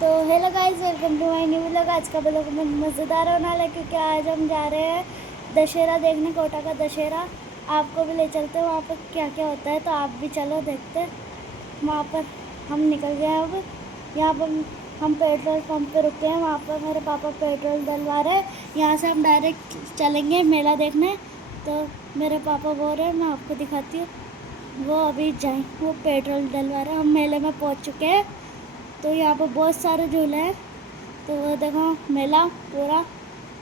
तो hello guys, welcome to my new vlog. आज का व्लॉग में मज़ेदार होने वाला है क्योंकि आज हम जा रहे हैं दशहरा देखने, कोटा का दशहरा। आपको भी ले चलते हैं वहाँ पर क्या क्या होता है, तो आप भी चलो देखते हैं। वहाँ पर हम निकल गए हैं अब। यहाँ पर हम पेट्रोल पंप पे रुके हैं। वहाँ पर मेरे पापा पेट्रोल डलवा रहे हैं। यहाँ से हम डायरेक्ट चलेंगे मेला देखने। तो मेरे पापा बोल रहे हैं, मैं आपको दिखाती हूँ। वो अभी जाए, वो पेट्रोल डलवा रहे हैं। हम मेले में पहुँच चुके हैं। तो यहाँ पर बहुत सारे झूले हैं। तो वो देखो, मेला पूरा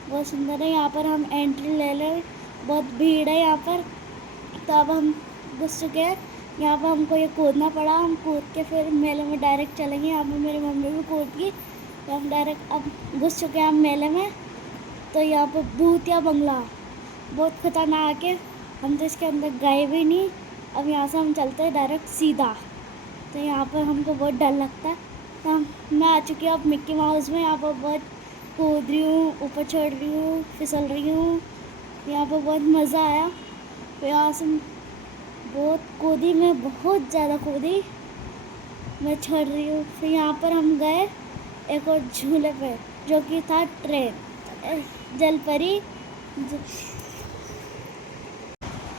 बहुत सुंदर है। यहाँ पर हम एंट्री ले लें, बहुत भीड़ है यहाँ पर। तो अब हम घुस चुके हैं। यहाँ पर हमको ये कूदना पड़ा। हम कूद के फिर मेले में डायरेक्ट चलेंगे। यहाँ पर मेरी मम्मी भी कूद गई। तो हम डायरेक्ट अब घुस चुके हैं हम मेले में। तो यहाँ पर भूतिया बंगला बहुत खतरनाक है। हम तो इसके अंदर गए भी नहीं। अब यहाँ से हम चलते हैं डायरेक्ट सीधा। तो यहाँ पर हमको बहुत डर लगता है। तो मैं आ चुकी हूँ अब मिक्की माउस में। यहाँ पर बहुत कूद रही हूँ, ऊपर चढ़ रही हूँ, फिसल रही हूँ। यहाँ पर बहुत मज़ा आया। तो यहाँ से बहुत कूदी, मैं बहुत ज़्यादा कूदी, मैं चढ़ रही हूँ। फिर यहाँ पर हम गए एक और झूले पे, जो कि था ट्रेन जलपरी।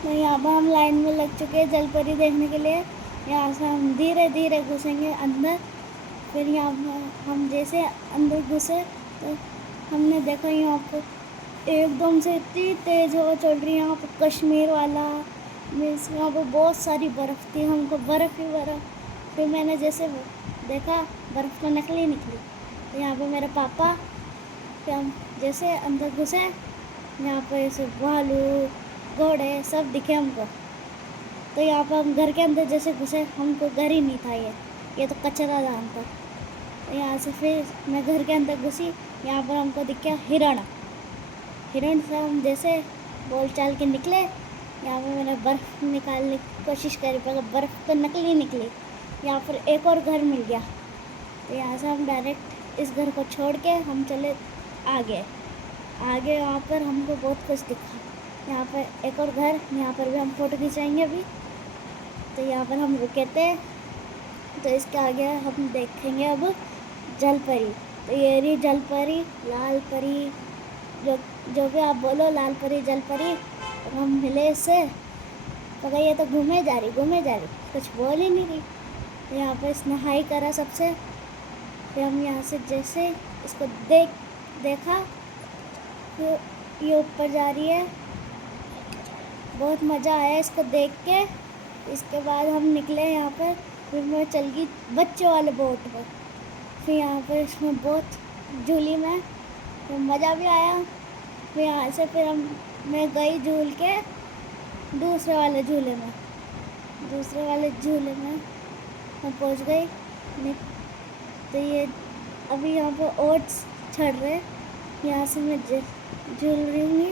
तो यहाँ पर हम लाइन में लग चुके हैं जलपरी देखने के लिए। यहाँ से हम धीरे धीरे घुसेंगे अंदर। फिर यहाँ पर हम जैसे अंदर घुसे तो हमने देखा यहाँ पर एकदम से इतनी तेज़ हवा चल रही है। यहाँ पर कश्मीर वाला मीन्स यहाँ पर बहुत सारी बर्फ़ थी, हमको बर्फ़ ही बर्फ़। फिर मैंने जैसे देखा बर्फ़ तो निकली। तो यहाँ पर मेरे पापा, फिर हम जैसे अंदर घुसे, यहाँ पर ऐसे भालू घोड़े सब दिखे हमको। तो यहाँ पर हम घर के अंदर जैसे घुसे, हमको घर ही नहीं था, ये तो कचरा दान था। तो यहाँ से फिर मैं घर के अंदर घुसी। यहाँ पर हमको दिख गया हिरण। हिरण से हम जैसे बोल चाल के निकले। यहाँ पर मैंने बर्फ़ निकालने की कोशिश करी, पर बर्फ़ तो निकली। यहाँ पर एक और घर मिल गया। तो यहाँ से हम डायरेक्ट इस घर को छोड़ के हम चले आगे। यहाँ पर हमको बहुत कुछ दिखा। यहाँ पर एक और घर, यहाँ पर भी हम फ़ोटो खिंचाएंगे अभी। तो यहाँ पर हम रुके थे। तो इसके आगे हम देखेंगे अब जलपरी। तो ये रही जलपरी, लाल परी, जो भी आप बोलो, लाल परी, जलपरी। तो हम मिले इससे, तो ये तो घूमे जा रही, कुछ बोल ही नहीं रही। तो यहाँ पर इसने हाई करा सबसे। फिर हम यहाँ से जैसे इसको देखा, फिर ये ऊपर जा रही है। बहुत मज़ा आया इसको देख के। इसके बाद हम निकले यहाँ पर। फिर मैं चल गई बच्चों वाले बोट पर। फिर यहाँ पर इसमें बहुत झूली में, फिर मज़ा भी आया। फिर यहाँ से मैं गई झूल के दूसरे वाले झूले में। मैं पहुँच गई। तो ये अभी यहाँ पर ओट्स चढ़ रहे। यहाँ से मैं झूल रही हूँ।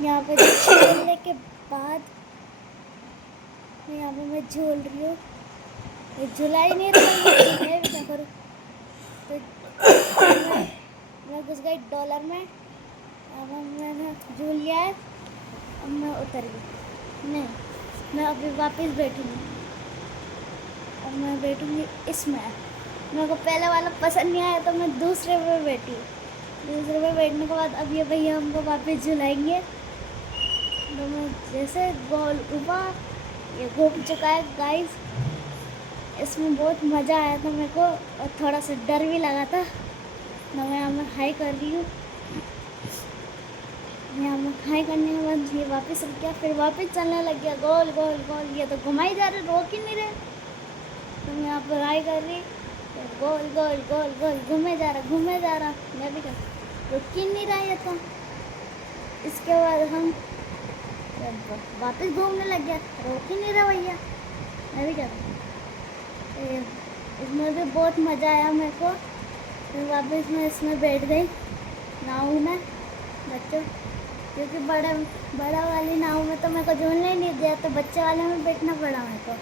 यहाँ पे झूलने के बाद यहाँ पे मैं झूल रही हूँ। ये झूला ही नहीं रहा, मैं भी क्या करूँ। तो मैं घुस गई डॉलर में। अब मैंने झूल लिया है। अब मैं उतर गई। नहीं, मैं अभी वापस बैठूँगी। अब मैं बैठूँगी इसमें। मेरे को पहले वाला पसंद नहीं आया तो मैं दूसरे में बैठी। दूसरे में बैठने के बाद अब ये भैया हमको वापस झुलाएंगे। तो मैं जैसे गोल ऊपर ये घूम चुका है गाइस। इसमें बहुत मज़ा आया था मेरे को, और थोड़ा सा डर भी लगा था। तो मैं यहाँ हाई कर रही हूँ। यहाँ मैं हाई करने के बाद ये वापस रुक गया। फिर वापस चलने लग गया गोल गोल गोल। ये तो घुमाई जा रहे, रोक ही नहीं रहे। तो मैं यहाँ पर हाई कर रही, तो गोल गोल गोल गोल घूमे जा रहा। मैं भी क्या रुक ही नहीं रहा ये तो। इसके बाद हम वापस घूमने लग गया, रोक ही नहीं रहा भैया। मैं भी क्या इसमें भी बहुत मज़ा आया मेरे को। फिर वापस मैं इसमें बैठ गई नाव में बच्चों, क्योंकि बड़ा वाली नाव में तो मेरे को झूलने ही नहीं दिया, तो बच्चे वाले में बैठना पड़ा मेरे को।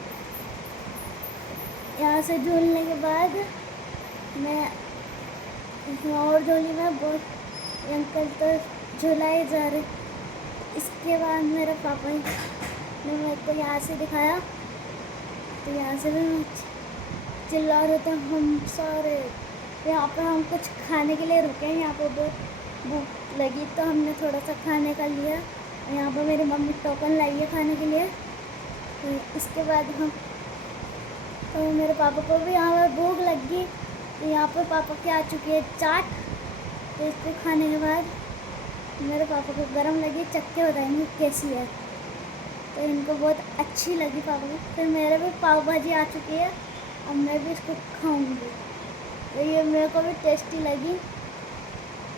यहाँ से झूलने के बाद मैं इसमें और झूली में बहुत अंकल तो झूलाए जा रहे। इसके बाद मेरे पापा ने मेरे को यहाँ से दिखाया। तो यहाँ से भी मैं चिल्ला रहे थे हम सारे। यहाँ पर हम कुछ खाने के लिए रुके हैं, यहाँ पर बहुत भूख लगी तो हमने थोड़ा सा खाने का लिया। यहाँ पर मेरी मम्मी टोकन लाई है खाने के लिए। तो इसके बाद हम तो मेरे पापा को भी यहाँ पर भूख लग गई, तो यहाँ पर पापा की आ चुकी है चाट। तो इसको खाने के बाद मेरे पापा को गरम लगी, चख के बताएंगे कैसी है। तो इनको बहुत अच्छी लगी पापा को। फिर मेरे भी पाव भाजी आ चुकी है, अब मैं भी इसको खाऊंगी। तो ये मेरे को भी टेस्टी लगी।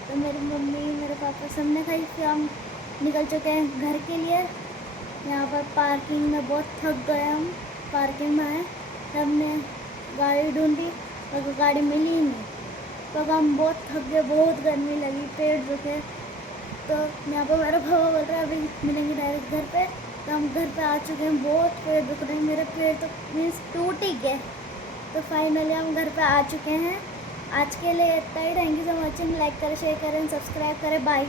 तो मेरी मम्मी मेरे पापा सबने खाई। फिर हम निकल चुके हैं घर के लिए। यहाँ पर पार्किंग में बहुत थक गए हम, पार्किंग में आए, हमने गाड़ी ढूंढी और गाड़ी मिली ही नहीं। तो हम बहुत थक गए, बहुत गर्मी लगी, पेट दुखे। तो यहाँ पर मेरा पापा बोल रहा है अभी मिलेंगे डायरेक्ट घर पे। तो हम घर पे आ चुके हैं, बहुत पेट दुख रहे हैं, मेरे पेट तो मीन्स टूट ही गए। तो फाइनली हम घर पे आ चुके हैं। आज के लिए इतना ही। Thank you so much. Like करें, शेयर करें, सब्सक्राइब करें। बाय।